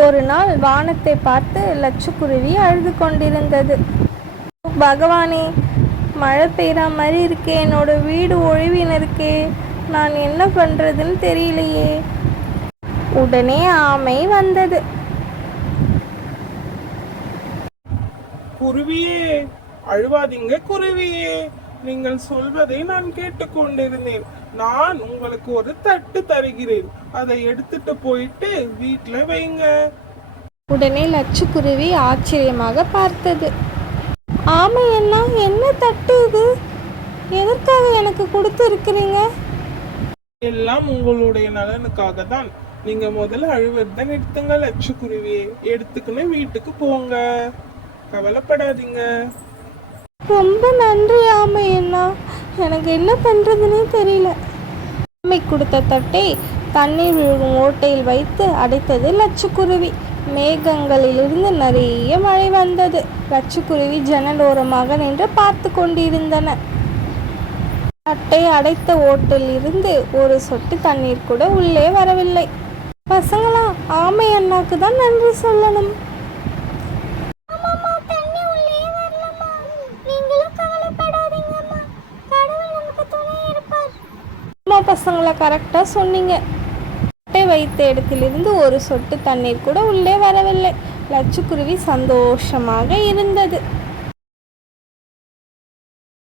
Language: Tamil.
ஒரு நாள் வானத்தை பார்த்து லட்சக்குருவி அழுது கொண்டிருந்தது. பகவானே, மழை பெய்கிற மாதிரி இருக்கே, என்னோட வீடு ஒழிவின்னு இருக்கே, நான் என்ன பண்ணுறதுன்னு தெரியலையே. உடனே ஆமை வந்தது. குருவியே, அழுவாதீங்க குருவியே, நீங்கள் சொல்வதை நான் கேட்டுக்கொண்டிருந்தேன். நான் உங்களுக்கு ஒரு தட்டு தருகிறேன், அதை எடுத்துட்டு போயிட்டு வீட்டுல வைங்க. உடனே லட்சக்குருவி ஆச்சரியமாக பார்த்தது. ஆமை எல்லாம் என்ன தட்டு இது? எதற்காக எனக்கு கொடுத்து இருக்கிறீங்க? எல்லாம் உங்களுடைய நலனுக்காக தான். நீங்க முதல்ல அழுவதை நிறுத்துங்க லட்சக்குருவியே, எடுத்துக்கின்னு வீட்டுக்கு போங்க, கவலைப்படாதீங்க. ரொம்ப நன்றி ஆமை அண்ணா, எனக்கு என்ன பண்றதுன்னே தெரியல. ஆமை கொடுத்த தட்டை தண்ணீர் விழுகும் ஓட்டையில் வைத்து அடைத்தது லட்சக்குருவி. மேகங்களிலிருந்து நிறைய மழை வந்தது. லட்சக்குருவி ஜன்னல் ஓரமாக நின்று பார்த்து கொண்டிருந்தன. தட்டை அடைத்த ஓட்டில் இருந்து ஒரு சொட்டு தண்ணீர் கூட உள்ளே வரவில்லை. பசங்களா, ஆமை அண்ணாக்கு தான் நன்றி சொல்லணும். பசங்களை கரெக்டா சொன்னீங்க. தட்டை வைத்த இடத்திலிருந்து ஒரு சொட்டு தண்ணீர் கூட உள்ளே வரவில்லை. லட்சக்குருவி சந்தோஷமாக இருந்தது.